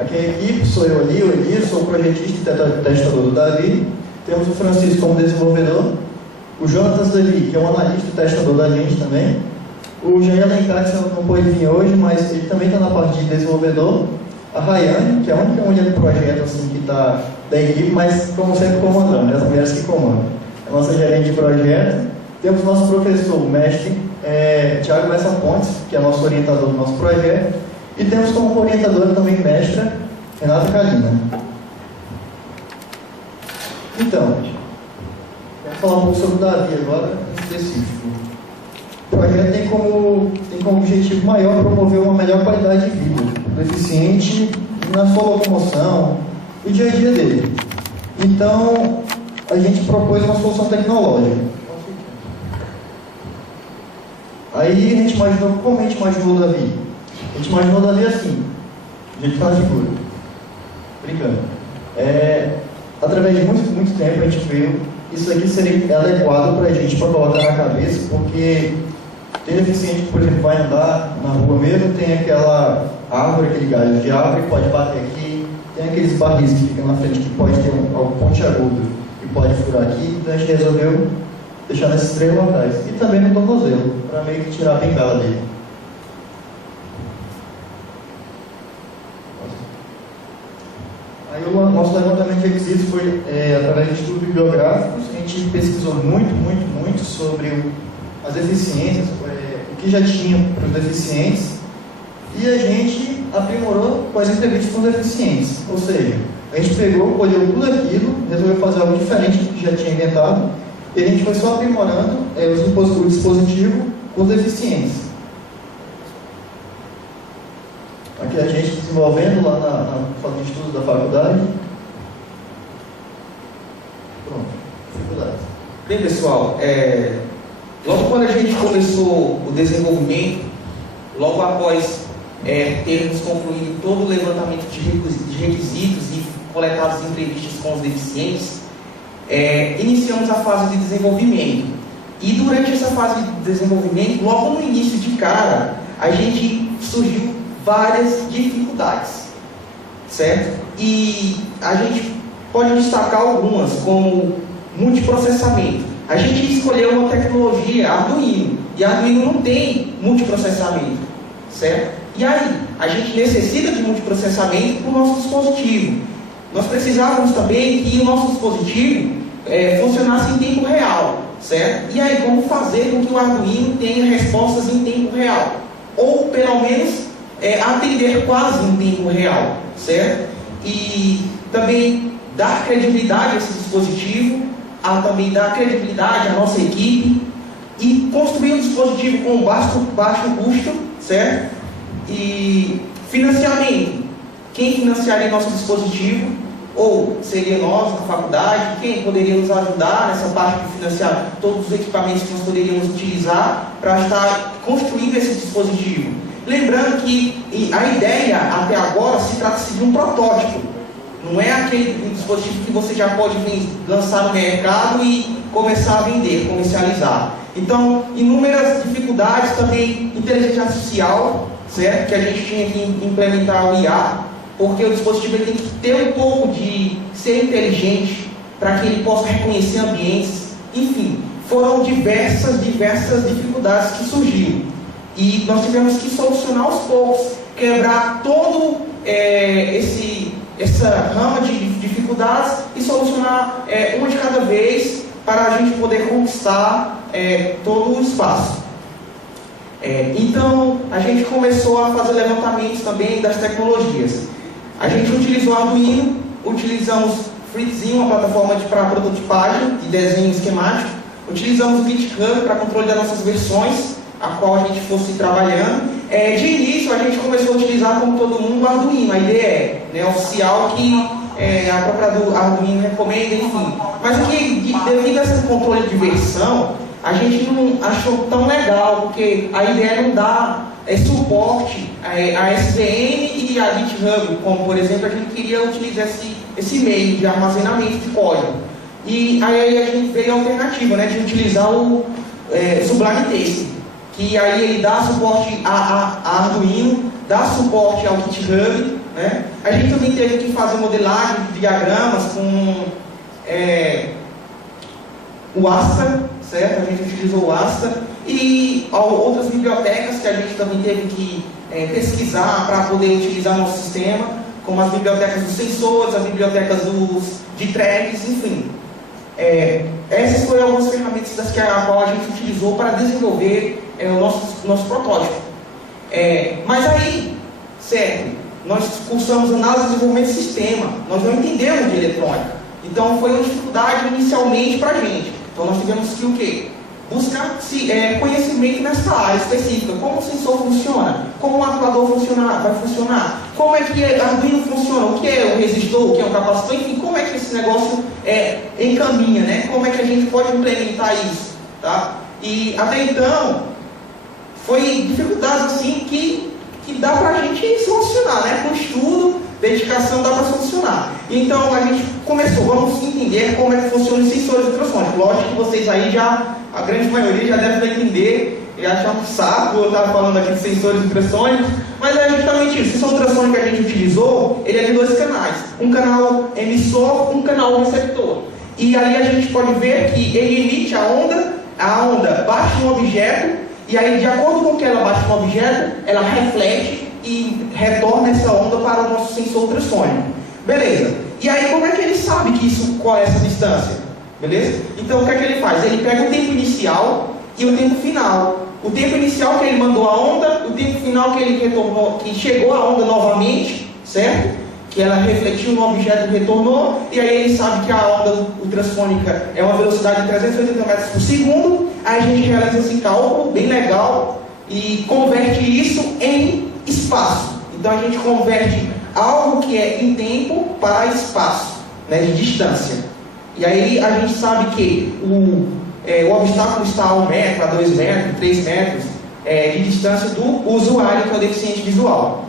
Aqui é a equipe, sou eu ali, o Elias, sou o projetista e testador do Davi. Temos o Francisco como desenvolvedor, o Jonatas ali, que é um analista e testador da gente também. O Jean Alencar, que não pôde vir hoje, mas ele também está na parte de desenvolvedor. A Rayane, que é a única mulher do projeto assim, que está da equipe, mas como sempre comandando, né? As mulheres que comandam. A nossa gerente de projeto. Temos nosso professor, o mestre Thiago Bessa Pontes, que é nosso orientador do nosso projeto. E temos como orientadora também mestra Renata Kalina. Então, vamos falar um pouco sobre o Davi agora, em específico. O projeto tem como objetivo maior promover uma melhor qualidade de vida do deficiente na sua locomoção, no dia a dia dele. Então, a gente propôs uma solução tecnológica. Aí a gente imaginou, como a gente imaginou o Davi? A gente imaginou o Davi assim, a gente faz figura, brincando. Através de muito tempo a gente viu isso aqui seria adequado para a gente para colocar na cabeça, porque tem deficiente que, por exemplo, vai andar na rua mesmo, tem aquela árvore, aquele galho de árvore que pode bater aqui, tem aqueles barris que ficam na frente que pode ter algo pontiagudo e pode furar aqui, então a gente resolveu deixar nesses 3 locais. E também no tornozelo, para meio que tirar a bengala dele. Aí o nosso levantamento de requisitos foi através de estudos bibliográficos. A gente pesquisou muito sobre as deficiências, o que já tinha para os deficientes, e a gente aprimorou com as entrevistas com os deficientes. Ou seja, a gente pegou, olhou tudo aquilo, resolveu fazer algo diferente do que já tinha inventado, e a gente foi só aprimorando o dispositivo com os deficientes. Aqui a gente desenvolvendo lá na fase de estudo da faculdade. Pronto, dificuldades. Bem, pessoal, logo quando a gente começou o desenvolvimento, logo após termos concluído todo o levantamento de requisitos e coletadas entrevistas com os deficientes, iniciamos a fase de desenvolvimento. E durante essa fase de desenvolvimento, logo no início de cara, a gente surgiu várias dificuldades, certo? E a gente pode destacar algumas, como multiprocessamento. A gente escolheu uma tecnologia Arduino, e Arduino não tem multiprocessamento, certo? E aí, a gente necessita de multiprocessamento para o nosso dispositivo. Nós precisávamos também que o nosso dispositivo funcionasse em tempo real, certo? E aí, como fazer com que o Arduino tenha respostas em tempo real? Ou, pelo menos, atender quase em tempo real, certo? E também dar credibilidade a esse dispositivo, também dar credibilidade à nossa equipe, e construir um dispositivo com baixo custo, certo? E financiamento. Quem financiaria nosso dispositivo? Ou seria nós, a faculdade, quem poderia nos ajudar nessa parte de financiar todos os equipamentos que nós poderíamos utilizar para estar construindo esse dispositivo? Lembrando que a ideia até agora se trata de um protótipo, não é aquele dispositivo que você já pode lançar no mercado e começar a vender, comercializar. Então, inúmeras dificuldades, também inteligência artificial, certo? Que a gente tinha que implementar o IA, porque o dispositivo tem que ter um pouco de ser inteligente para que ele possa reconhecer ambientes. Enfim, foram diversas dificuldades que surgiram. E nós tivemos que solucionar aos poucos, quebrar todo essa rama de dificuldades e solucionar uma de cada vez para a gente poder conquistar todo o espaço. Então, a gente começou a fazer levantamentos também das tecnologias. A gente utilizou Arduino, utilizamos Freezinho, uma plataforma para prototipagem e desenho esquemático, utilizamos o GitHub para controle das nossas versões, a qual a gente fosse trabalhando. De início, a gente começou a utilizar, como todo mundo, o Arduino, a IDE, né, oficial, que a própria Arduino recomenda, enfim. Mas aqui, devido a esse controle de versão, a gente não achou tão legal, porque a IDE não dá suporte a SVN e a GitHub, como, por exemplo, a gente queria utilizar esse meio de armazenamento de código. E aí a gente veio a alternativa, né, de utilizar o Sublime Text, que aí ele dá suporte a Arduino, dá suporte ao GitHub né? A gente também teve que fazer modelagem de diagramas com o ASTA, certo? A gente utilizou o ASTA e outras bibliotecas que a gente também teve que pesquisar para poder utilizar nosso sistema, como as bibliotecas dos sensores, as bibliotecas de threads, enfim. Essas foram algumas ferramentas a qual a gente utilizou para desenvolver o nosso protótipo. Mas aí, certo, nós cursamos análise e desenvolvimento de sistema, nós não entendemos de eletrônica, então foi uma dificuldade inicialmente para a gente. Então nós tivemos que o quê? Buscar conhecimento nessa área específica, como o sensor funciona, como o atuador vai funcionar, como é que o Arduino funciona, o que é o resistor, o que é o capacitor, enfim, como é que esse negócio encaminha, né? Como é que a gente pode implementar isso, tá? E até então, foi dificuldade assim que dá para a gente solucionar, né? Com estudo, dedicação dá para solucionar. Então a gente começou, vamos entender como é que funciona os sensores ultrassônicos. Lógico que vocês aí a grande maioria já deve entender e achar um saco eu estar falando aqui de sensores ultrassônicos, mas é justamente isso. O sensor ultrassônico que a gente utilizou, ele é de 2 canais, um canal emissor, um canal receptor. E ali a gente pode ver que ele emite a onda bate no objeto, e aí de acordo com que ela bate no objeto, ela reflete e retorna essa onda para o nosso sensor ultrassônico. Beleza. E aí como é que ele sabe qual é essa distância? Beleza? Então o que é que ele faz? Ele pega o tempo inicial e o tempo final. O tempo inicial que ele mandou a onda, o tempo final que ele retornou, que chegou a onda novamente, certo? Que ela refletiu no objeto e retornou, e aí ele sabe que a onda ultrassônica é uma velocidade de 380 metros por segundo. Aí a gente realiza esse cálculo bem legal e converte isso em espaço. Então a gente converte algo que é em tempo para espaço, né, de distância. E aí a gente sabe que o obstáculo está a 1 metro, a 2 metros, 3 metros de distância do usuário, que é o deficiente visual.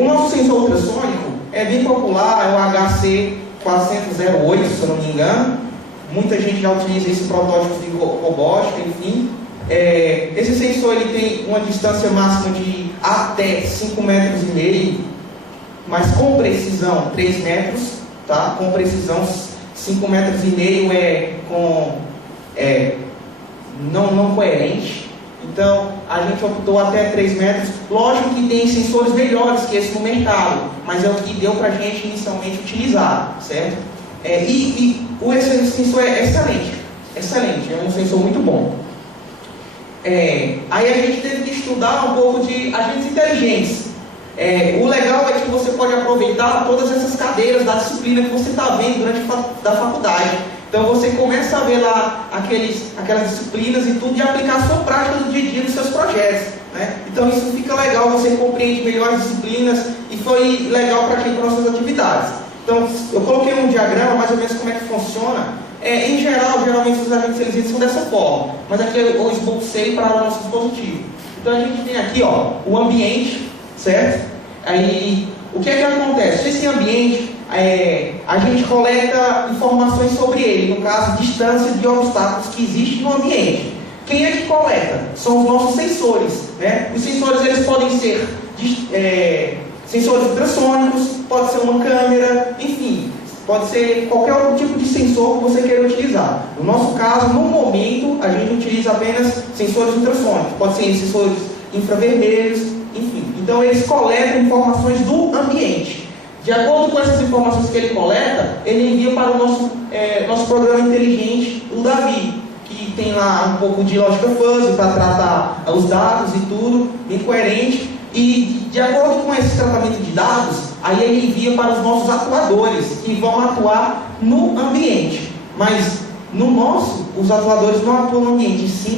O nosso sensor ultrassônico é bem popular, é o HC408, se eu não me engano. Muita gente já utiliza esse protótipo de robótica, enfim. Esse sensor ele tem uma distância máxima de até 5,5 metros, mas com precisão 3 metros, tá? Com precisão 5,5 metros não coerente. Então a gente optou até 3 metros. Lógico que tem sensores melhores que esse no mercado, mas é o que deu para a gente inicialmente utilizar, certo? Esse sensor é excelente, é um sensor muito bom. Aí a gente teve que estudar um pouco de agentes inteligentes. O legal é que você pode aproveitar todas essas cadeiras da disciplina que você está vendo durante a faculdade. Então você começa a ver lá aquelas disciplinas e tudo, e aplicar a sua prática do dia a dia nos seus projetos, né? Então isso fica legal, você compreende melhor as disciplinas e foi legal para aqui, para nossas atividades. Então eu coloquei um diagrama mais ou menos como é que funciona. Em geral, geralmente os agentes inteligentes são dessa forma, mas aqui eu esbocei para o nosso dispositivo. Então a gente tem aqui o ambiente, certo? Aí o que é que acontece? Esse ambiente, a gente coleta informações sobre ele, no caso, distância de obstáculos que existem no ambiente. Quem é que coleta? São os nossos sensores, né? Os sensores eles podem ser sensores ultrassônicos, pode ser uma câmera, enfim, pode ser qualquer outro tipo de sensor que você queira utilizar. No nosso caso, no momento, a gente utiliza apenas sensores ultrassônicos, pode ser sensores infravermelhos, enfim. Então eles coletam informações do ambiente. De acordo com essas informações que ele coleta, ele envia para o nosso programa inteligente, o Davi, que tem lá um pouco de lógica fuzzy para tratar os dados e tudo, bem coerente. E de acordo com esse tratamento de dados, aí ele envia para os nossos atuadores, que vão atuar no ambiente. Mas os atuadores não atuam no ambiente, sim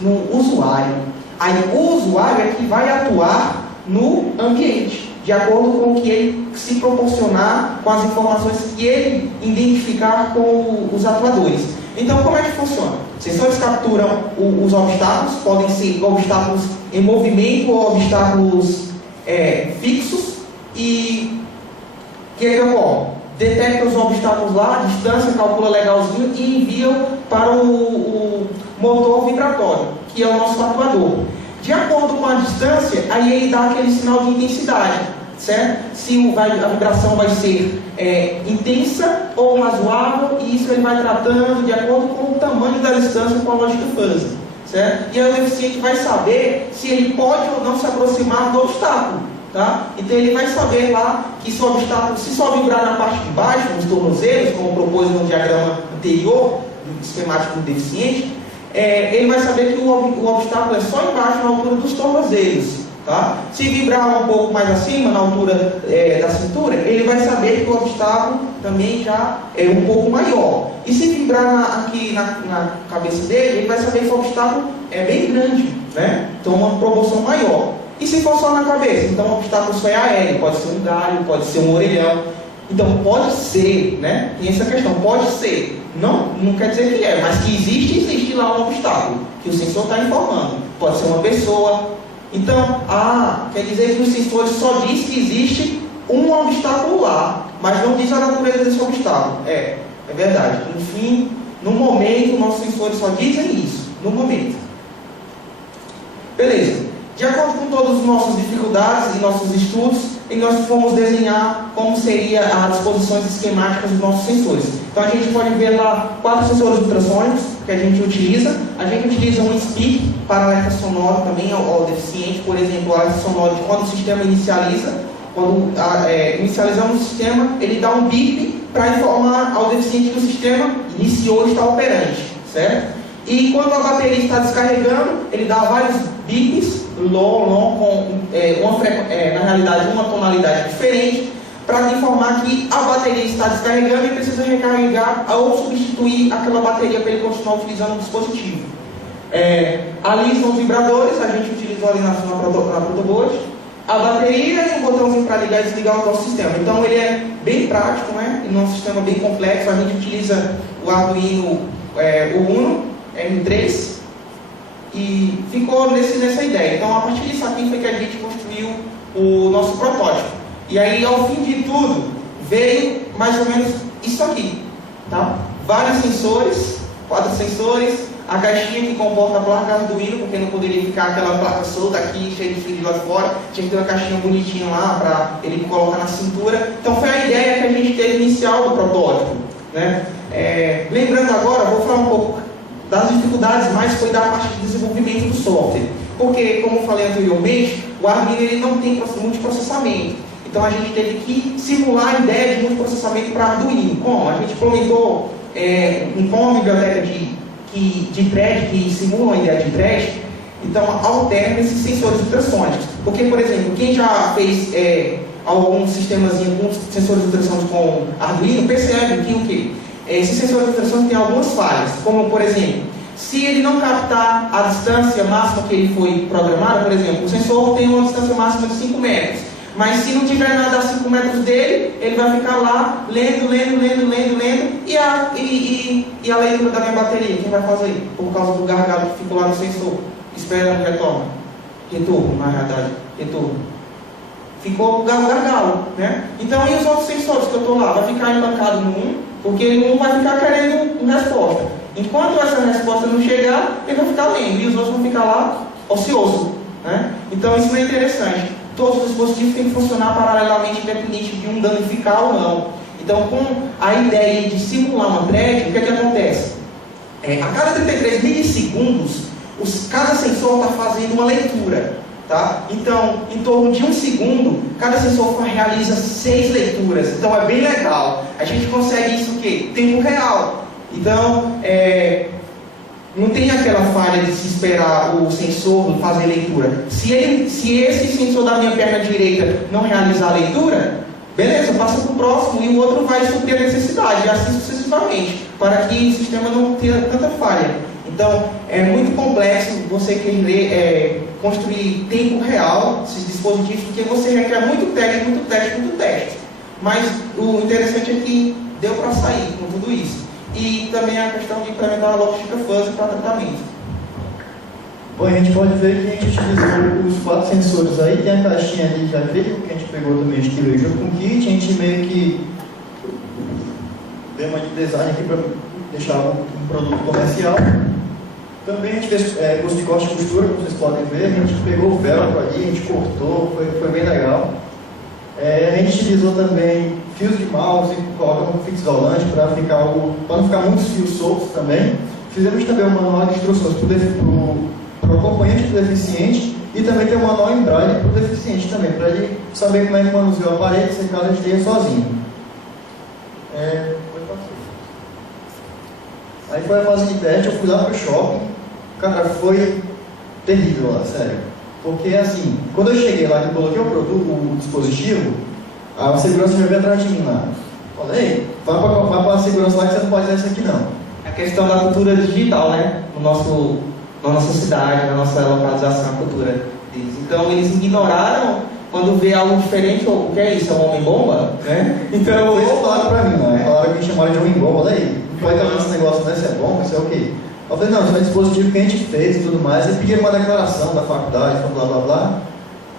no usuário. Aí o usuário é que vai atuar no ambiente, de acordo com o que ele se proporcionar, com as informações que ele identificar com os atuadores. Então, como é que funciona? Sensores capturam os obstáculos, podem ser obstáculos em movimento ou obstáculos fixos, e o que ocorre? Detecta os obstáculos lá, a distância, calcula legalzinho e envia para o motor vibratório, que é o nosso atuador. De acordo com a distância, aí ele dá aquele sinal de intensidade. certo? Se a vibração vai ser intensa ou razoável, e isso ele vai tratando de acordo com o tamanho da distância com a lógica fuzzy, certo? E aí o deficiente vai saber se ele pode ou não se aproximar do obstáculo, tá? Então ele vai saber lá que se o obstáculo, se só vibrar na parte de baixo, nos tornozelos, como propôs no diagrama anterior, do esquemático do deficiente, ele vai saber que o obstáculo é só embaixo, na altura dos tornozelos. Tá? Se vibrar um pouco mais acima, na altura da cintura, ele vai saber que o obstáculo também já é um pouco maior. E se vibrar aqui na cabeça dele, ele vai saber que o obstáculo é bem grande, né? Então uma proporção maior. E se for só na cabeça? Então o obstáculo só é aéreo, pode ser um galho, pode ser um orelhão. Então pode ser, né? Tem essa questão, pode ser. Não quer dizer que é, mas que existe lá um obstáculo, que o sensor está informando. Pode ser uma pessoa. Então, quer dizer que os sensores só diz que existe um obstáculo lá, mas não diz a natureza desse obstáculo. É verdade. Enfim, no momento, nossos sensores só dizem isso, no momento. Beleza. De acordo com todas as nossas dificuldades e nossos estudos, nós fomos desenhar como seria as disposições esquemáticas dos nossos sensores. Então a gente pode ver lá 4 sensores ultrassônicos que a gente utiliza. A gente utiliza um SPIC para alerta sonoro também ao deficiente. Por exemplo, o alerta sonoro de quando o sistema inicializa. Quando inicializamos o sistema, ele dá um bip para informar ao deficiente que o sistema iniciou e está operante, certo? E quando a bateria está descarregando, ele dá vários bips, long, com na realidade uma tonalidade diferente, para informar que a bateria está descarregando e precisa recarregar ou substituir aquela bateria para ele continuar utilizando o dispositivo. Ali são os vibradores, a gente utilizou ali na protoboard, a bateria e um botãozinho para ligar e desligar o nosso sistema. Então ele é bem prático, né? Ele é um sistema bem complexo. A gente utiliza o Arduino Uno M3 e ficou nessa ideia. Então a partir disso aqui foi que a gente construiu o nosso protótipo. E aí ao fim de tudo veio mais ou menos isso aqui, tá? Vários sensores, 4 sensores, a caixinha que comporta a placa Arduino, porque não poderia ficar aquela placa solta aqui, cheia de fio lá fora, tinha que ter uma caixinha bonitinha lá para ele colocar na cintura. Então foi a ideia que a gente teve inicial do protótipo, né? Lembrando agora, vou falar um pouco das dificuldades, mas foi da parte de desenvolvimento do software. Porque, como eu falei anteriormente, o Arduino ele não tem multiprocessamento. Então a gente teve que simular a ideia de multiprocessamento para Arduino. Como? A gente implementou uma biblioteca de thread que simula a ideia de thread. Então alterna esses sensores ultrassônicos. Porque, por exemplo, quem já fez algum sistemazinho com sensores ultrassônicos com Arduino, percebe que o quê? Esses sensores ultrassônicos têm algumas falhas, como por exemplo, se ele não captar a distância máxima que ele foi programado, por exemplo, o sensor tem uma distância máxima de 5 metros, mas se não tiver nada a 5 metros dele, ele vai ficar lá lendo, e a leitura da minha bateria, quem vai fazer? Por causa do gargalo que ficou lá no sensor, esperando retorno, na verdade, retorno. Ficou o gargalo, né? Então, e os outros sensores que eu estou lá? Vai ficar embancado no 1, porque ele não vai ficar querendo uma resposta. Enquanto essa resposta não chegar, ele vai ficar lendo, e os outros vão ficar lá ocioso, né? Então, isso é interessante. Todos os dispositivos têm que funcionar paralelamente, independente de um danificar ou não. Então, com a ideia de simular uma thread, o que é que acontece? A cada 33 milissegundos, cada sensor está fazendo uma leitura. Tá? Então, em torno de 1 segundo, cada sensor realiza 6 leituras. Então, é bem legal. A gente consegue isso o quê? Tempo real. Então, não tem aquela falha de se esperar o sensor fazer leitura. Se esse sensor da minha perna direita não realizar a leitura, beleza, passa para o próximo e o outro vai suprir a necessidade, e assim sucessivamente, para que o sistema não tenha tanta falha. Então, é muito complexo você querer construir tempo real esses dispositivos, porque você requer muito teste. Mas o interessante é que deu para sair com tudo isso. E também a questão de implementar a lógica fuzzy para tratamento. Bom, a gente pode ver que a gente utilizou os 4 sensores aí, tem a caixinha ali de acrílico que a gente pegou também, a gente tirou junto com o kit, a gente meio que deu uma de design aqui para deixar um produto comercial. Também a gente fez curso de corte e costura, como vocês podem ver, a gente pegou o velcro ali, a gente cortou, foi bem legal. A gente utilizou também fios de mouse, colocamos um fixo isolante para não ficar muitos fios soltos também. Fizemos também um manual de instruções para o acompanhante do deficiente e também tem um manual em braille para o deficiente também, para ele saber como é que manuseia o aparelho, se caso ele esteja sozinho. Aí foi a fase de teste, eu fui lá para o shopping, cara, foi terrível lá, sério. Porque assim, quando eu cheguei lá, que eu coloquei o dispositivo, a segurança já veio atrás de mim lá. Falei, vai para a segurança lá que você não pode fazer isso aqui não. A questão da cultura digital, né? Na nossa cidade, na nossa localização, a cultura deles. Então eles ignoraram quando vê algo diferente, ou o que é isso? É um homem-bomba? Né? Então eles falaram pra mim, né? Falaram que me chamaram de homem-bomba, olha aí, não pode fazer esse negócio, né? Se é bom, isso é o quê? Eu falei, não, isso é um dispositivo que a gente fez e tudo mais, e pediram uma declaração da faculdade, blá blá blá.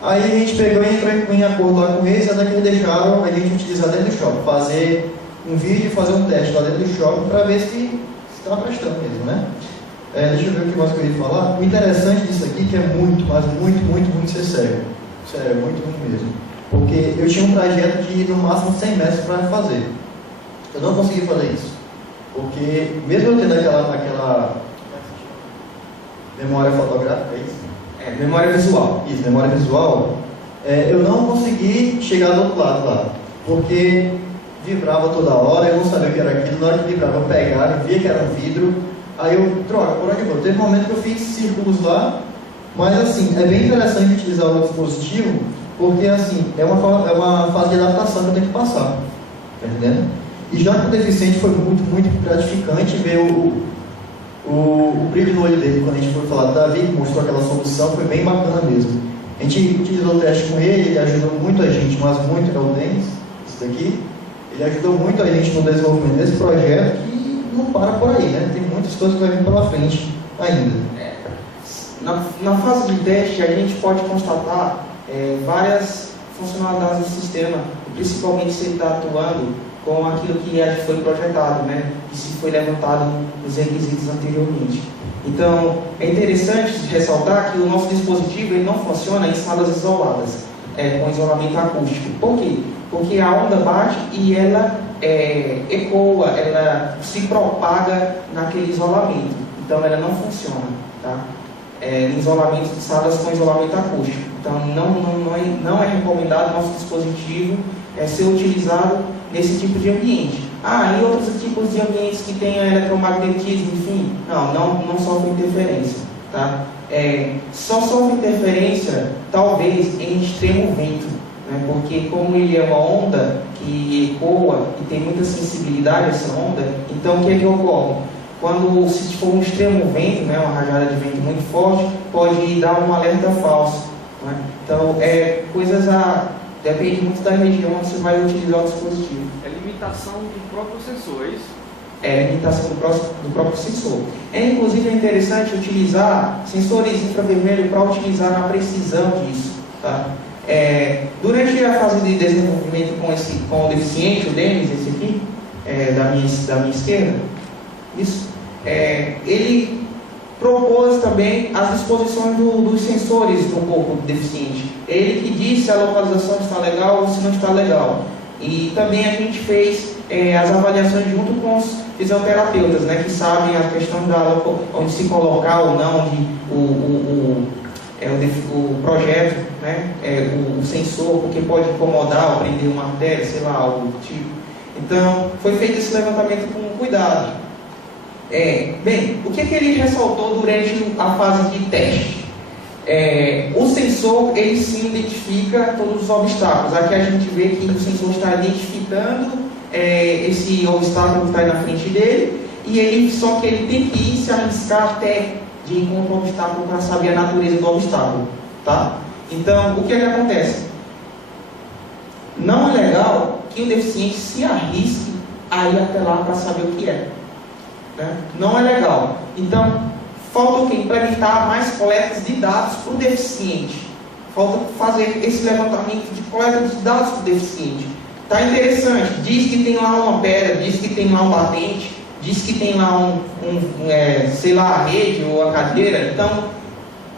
Aí a gente pegou e entrou em acordo lá com eles, até que eles deixaram a gente utilizar dentro do shopping, fazer um vídeo, fazer um teste lá dentro do shopping para ver se estava prestando mesmo, né? Deixa eu ver o que mais que eu ia falar. O interessante disso aqui é que é muito, mas muito ser sério. Sério, muito mesmo. Porque eu tinha um trajeto de no máximo 100 metros para fazer. Eu não consegui fazer isso. Porque mesmo eu tendo aquela memória fotográfica, é isso? Memória visual. Isso, memória visual. Eu não consegui chegar do outro lado lá. Porque vibrava toda hora, eu não sabia o que era aquilo. Na hora que vibrava, eu pegava, via que era um vidro. Aí eu, troca, por onde eu vou? Teve um momento que eu fiz círculos lá. Mas assim, é bem interessante utilizar o dispositivo, porque assim, é uma fase de adaptação que eu tenho que passar. Tá entendendo? E já com o deficiente foi muito gratificante ver o brilho no olho dele quando a gente foi falar do Davi, mostrou aquela solução, foi bem bacana mesmo. A gente utilizou o teste com ele ajudou muito a gente, mas muito, é o Denis, isso daqui. Ele ajudou muito a gente no desenvolvimento desse projeto e não para por aí, né? Tem muitas coisas que vai vir pela frente ainda. Na fase de teste, a gente pode constatar várias funcionalidades do sistema, principalmente se ele está atuando com aquilo que foi projetado, né? E se foi levantado nos requisitos anteriormente. Então, é interessante ressaltar que o nosso dispositivo ele não funciona em salas isoladas, com isolamento acústico. Por quê? Porque a onda bate e ela ecoa, ela se propaga naquele isolamento. Então, ela não funciona, tá? Em isolamento de salas com isolamento acústico. Então, não é recomendado nosso dispositivo ser utilizado nesse tipo de ambiente. E outros tipos de ambientes que tenham eletromagnetismo, enfim, não sofre interferência. Tá? Só sofre interferência, talvez, em extremo vento, né? Porque como ele é uma onda que ecoa e tem muita sensibilidade a essa onda, então o que é que ocorre? Quando se for um extremo vento, né, uma rajada de vento muito forte, pode dar um alerta falso. Né? Então, depende muito da região onde você vai utilizar o dispositivo. É limitação do próprio sensor, é isso? É limitação do próprio sensor. Inclusive, é interessante utilizar sensores infravermelho para utilizar na precisão disso. Tá? Durante a fase de desenvolvimento com o deficiente, o Denis, esse aqui, da minha esquerda, isso. Ele propôs também as disposições dos sensores do corpo do deficiente. Ele que disse se a localização está legal ou se não está legal. E também a gente fez as avaliações junto com os fisioterapeutas, né, que sabem a questão onde se colocar ou não o projeto, né, o sensor, porque pode incomodar ou prender uma artéria, sei lá, algo do tipo. Então, foi feito esse levantamento com cuidado. Bem, o que ele ressaltou durante a fase de teste? O sensor, ele sim identifica todos os obstáculos. Aqui a gente vê que o sensor está identificando esse obstáculo que está aí na frente dele, só que ele tem que ir se arriscar até de encontrar o obstáculo para saber a natureza do obstáculo. Tá? Então, o que acontece? Não é legal que o deficiente se arrisque a ir até lá para saber o que é. Né? Não é legal. Então, falta o que? Implementar mais coletas de dados para o deficiente. Falta fazer esse levantamento de coleta de dados para o deficiente. Tá interessante. Diz que tem lá uma pedra, diz que tem lá um batente, diz que tem lá sei lá, a rede ou a cadeira. Então,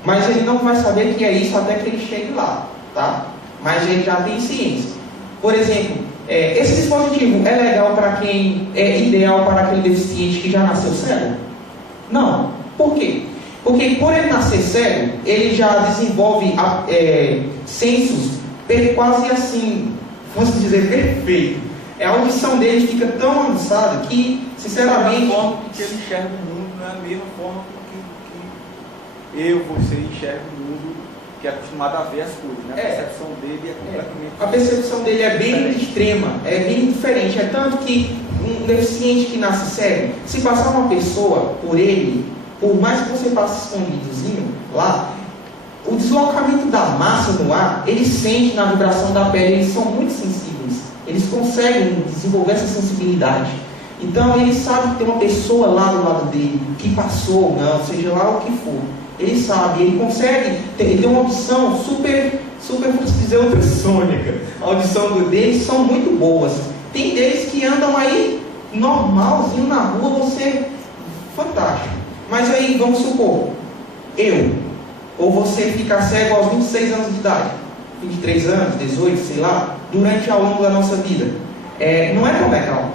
mas ele não vai saber que é isso até que ele chegue lá, tá? Mas ele já tem ciência. Por exemplo, esse dispositivo é legal para quem é ideal para aquele deficiente que já nasceu cego? Não. Por quê? Porque por ele nascer cego, ele já desenvolve sensos quase assim, vamos dizer, perfeito. A audição dele fica tão avançada que, sinceramente... A forma que ele enxerga o mundo não é a mesma forma que você enxerga o mundo, que é acostumado a ver as coisas, né? A percepção dele é completamente... A percepção dele é bem extrema, é bem diferente. É tanto que um deficiente que nasce cego, se passar uma pessoa por ele, por mais que você passe escondidozinho lá, o deslocamento da massa no ar, ele sente na vibração da pele, eles são muito sensíveis. Eles conseguem desenvolver essa sensibilidade. Então ele sabe que tem uma pessoa lá do lado dele, que passou ou não, seja lá o que for. Ele sabe, ele consegue ter uma audição super, vamos dizer, ultrassônica. A audição deles são muito boas. Tem deles que andam aí normalzinho na rua, você, fantástico. Mas aí, vamos supor, ou você ficar cego aos 26 anos de idade, 23 anos, 18, sei lá, durante ao longo da nossa vida. Não é tão legal,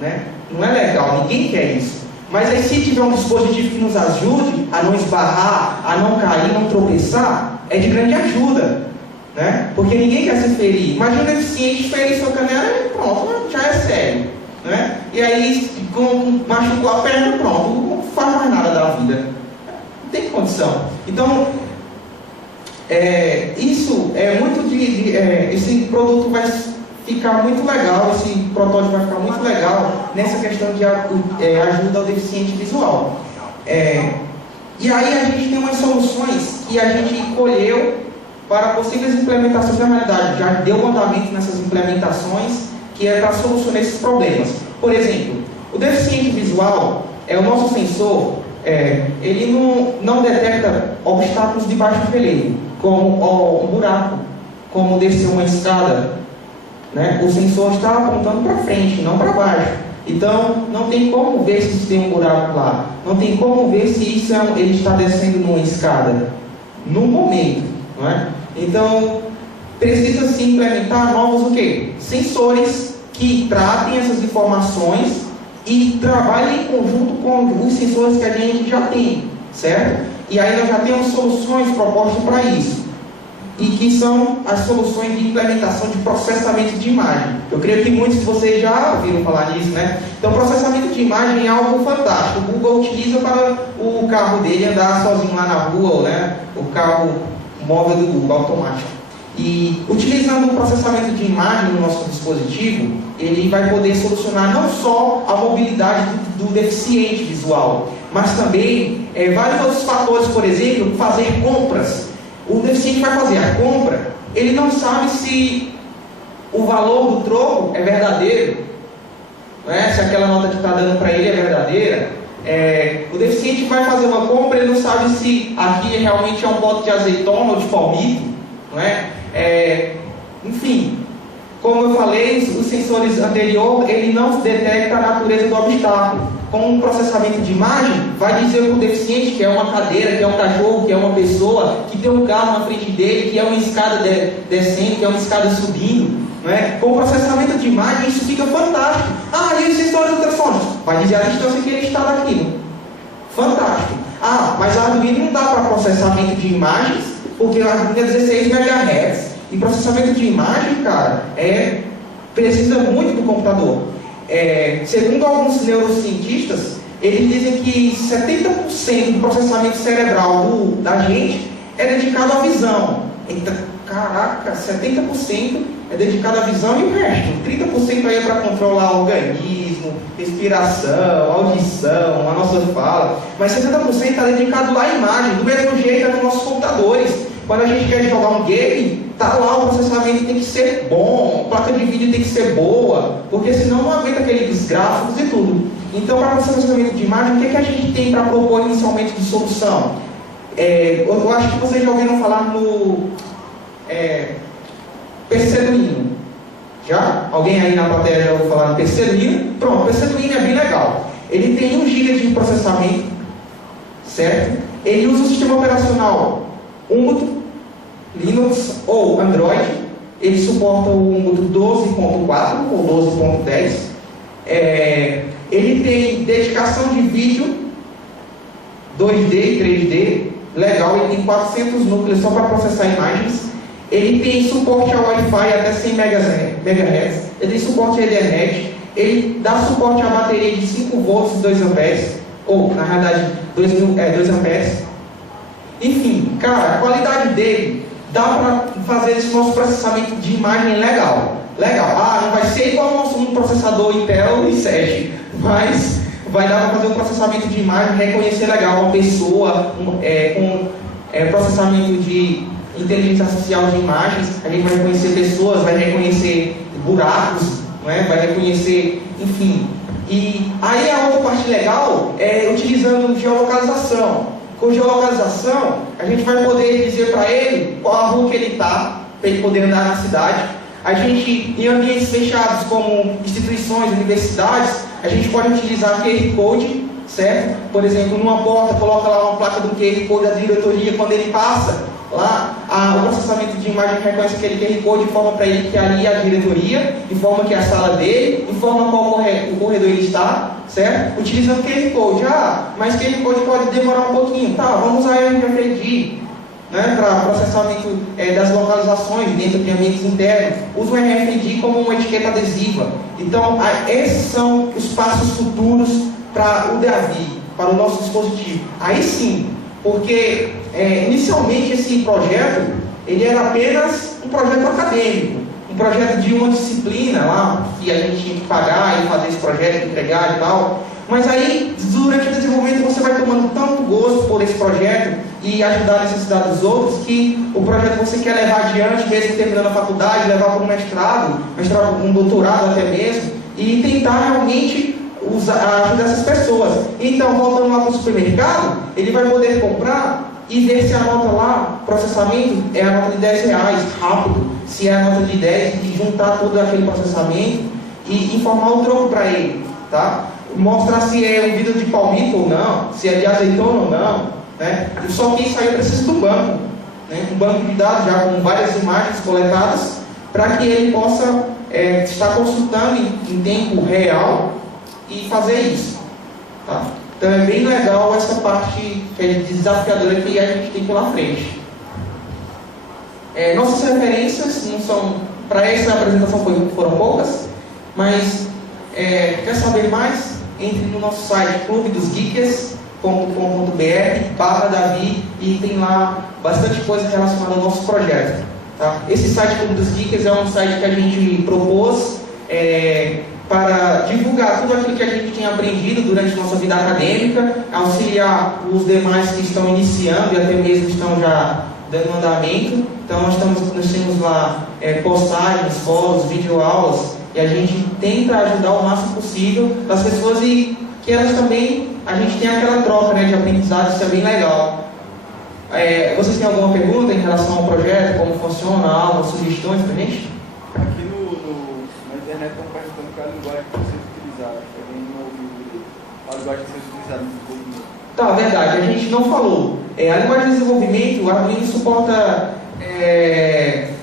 né? Não é legal, ninguém quer isso. Mas aí, se tiver um dispositivo que nos ajude a não esbarrar, a não cair, não tropeçar, é de grande ajuda, né? Porque ninguém quer se ferir. Imagina um deficiente ferir sua canela e pronto, já é sério, né? E aí, machucou a perna, pronto, não faz mais nada da vida. Não tem condição. Então, isso é muito esse produto vai ficar muito legal, esse protótipo vai ficar muito legal nessa questão de ajuda ao deficiente visual. E aí a gente tem umas soluções que a gente colheu para possíveis implementações da realidade. Já deu andamento nessas implementações que é para solucionar esses problemas. Por exemplo, o deficiente visual, o nosso sensor, ele não detecta obstáculos de baixo relevo, como um buraco, como descer uma escada, né? O sensor está apontando para frente, não para baixo. Então, não tem como ver se tem um buraco lá. Não tem como ver se ele está descendo numa escada. No momento, não é? Então, precisa se implementar novos o quê? Sensores que tratem essas informações e trabalhem em conjunto com os sensores que a gente já tem, certo? E aí nós já temos soluções propostas para isso. E que são as soluções de implementação de processamento de imagem. Eu creio que muitos de vocês já ouviram falar nisso, né? Então, processamento de imagem é algo fantástico. O Google utiliza para o carro dele andar sozinho lá na rua, né? O carro móvel do Google, automático. E utilizando o processamento de imagem no nosso dispositivo, ele vai poder solucionar não só a mobilidade do deficiente visual, mas também vários outros fatores, por exemplo, fazer compras. O deficiente vai fazer a compra, ele não sabe se o valor do troco é verdadeiro, né? Se aquela nota que está dando para ele é verdadeira. O deficiente vai fazer uma compra, ele não sabe se aqui realmente é um pote de azeitona ou de palmito, não é? Enfim, como eu falei, os sensores anteriores, ele não detecta a natureza do obstáculo. Com o processamento de imagem, vai dizer para o deficiente que é uma cadeira, que é um cachorro, que é uma pessoa, que tem um carro na frente dele, que é uma escada descendo, que é uma escada subindo, não é? Com o processamento de imagem, isso fica fantástico. E os sensores ultrassônicos? Vai dizer a distância que ele está daquilo. Fantástico. Mas a Arduino não dá para processamento de imagens, porque a Arduino é 16 MHz. E processamento de imagem, cara, precisa muito do computador. Segundo alguns neurocientistas, eles dizem que 70% do processamento cerebral da gente é dedicado à visão. Então, caraca, 70% é dedicado à visão e o resto, 30% aí é para controlar organismo, respiração, audição, a nossa fala. Mas 70% está dedicado lá à imagem, do mesmo jeito é nos nossos computadores. Quando a gente quer jogar um game, tá lá, o processamento tem que ser bom, a placa de vídeo tem que ser boa, porque senão não aguenta aqueles gráficos e tudo. Então, para processamento de imagem, o que a gente tem para propor inicialmente de solução? Eu acho que vocês já ouviram falar no PC Arduino. Já? Alguém aí na plateia já ouviu falar no PC Arduino? Pronto, o PC Arduino é bem legal. Ele tem 1 GB de processamento, certo? Ele usa o sistema operacional Ubuntu, Linux ou Android. ele suporta o Ubuntu 12.4 ou 12.10. Ele tem dedicação de vídeo 2D e 3D, legal, ele tem 400 núcleos só para processar imagens. Ele tem suporte a Wi-Fi até 100 MHz, ele tem suporte a Ethernet, ele dá suporte a bateria de 5 volts e 2 amperes, ou na realidade 2 amperes. Enfim, cara, a qualidade dele dá para fazer esse nosso processamento de imagem legal. Não vai ser igual ao nosso processador Intel i7, mas vai dar para fazer um processamento de imagem, reconhecer legal uma pessoa com processamento de inteligência artificial de imagens. A gente vai reconhecer pessoas, vai reconhecer buracos, não é? Vai reconhecer, enfim. E aí a outra parte legal é utilizando geolocalização. Com geolocalização, a gente vai poder dizer para ele qual a rua que ele está, para ele poder andar na cidade. A gente, em ambientes fechados como instituições, universidades, a gente pode utilizar QR Code, certo? Por exemplo, numa porta, coloca lá uma placa do QR Code da diretoria, quando ele passa, lá, o processamento de imagem reconhece aquele QR Code, informa para ele que ali é a diretoria, informa que é a sala dele, informa qual o corredor ele está, certo? Utilizando o QR Code. Mas QR Code pode demorar um pouquinho. Tá, vamos usar RFID, né, para processamento das localizações dentro de ambientes internos. Usa o RFID como uma etiqueta adesiva. Então, esses são os passos futuros para o DAVI, para o nosso dispositivo. Aí sim, porque inicialmente esse projeto ele era apenas um projeto acadêmico, um projeto de uma disciplina lá, que a gente tinha que pagar e fazer esse projeto, entregar e tal. Mas aí, durante o desenvolvimento, você vai tomando tanto gosto por esse projeto e ajudar a necessidade dos outros, que o projeto você quer levar adiante, mesmo terminando a faculdade, levar para um mestrado, um doutorado até mesmo, e tentar realmente ajudar essas pessoas. Então, voltando lá para o supermercado, ele vai poder comprar e ver se a nota lá, processamento, é a nota de R$10, rápido, se é a nota de 10, e juntar todo aquele processamento e informar o troco para ele, tá? Mostrar se é um vidro de palmito ou não, se é de azeitona ou não, né? E só que isso aí precisa do banco, né? Um banco de dados já com várias imagens coletadas, para que ele possa estar consultando em tempo real e fazer isso, tá? Então é bem legal essa parte que é desafiadora que a gente tem pela frente. Nossas referências não são, para essa apresentação foram poucas, mas quer saber mais? Entre no nosso site clubedosgeekers.com.br/Davi e tem lá bastante coisa relacionada ao nosso projeto, tá? Esse site Clube dos Geekers é um site que a gente propôs para divulgar tudo aquilo que a gente tem aprendido durante nossa vida acadêmica, auxiliar os demais que estão iniciando e até mesmo estão já dando andamento. Então nós temos lá postagens, fóruns, videoaulas, e a gente tenta ajudar o máximo possível as pessoas e que elas também, a gente tem aquela troca, né, de aprendizado, isso é bem legal. Vocês têm alguma pergunta em relação ao projeto, como funciona, algo, sugestões pra gente? Aqui na internet estão perguntando qual é a linguagem que vocês utilizaram. Alguém não ouviu a linguagem que vocês utilizaram no desenvolvimento. Tá, verdade, a gente não falou. A linguagem de desenvolvimento, o Arduino suporta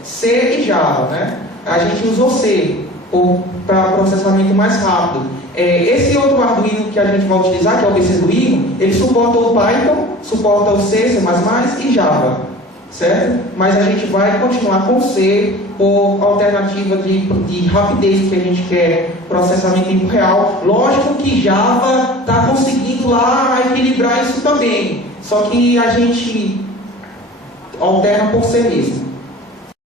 C e Java, né? A gente usou C para processamento mais rápido. Esse outro Arduino que a gente vai utilizar, que é o BCDuino, ele suporta o Python, suporta o C, C++ e Java, certo? Mas a gente vai continuar com C por alternativa de rapidez que a gente quer, processamento em tempo real. Lógico que Java está conseguindo lá equilibrar isso também, só que a gente alterna por C mesmo.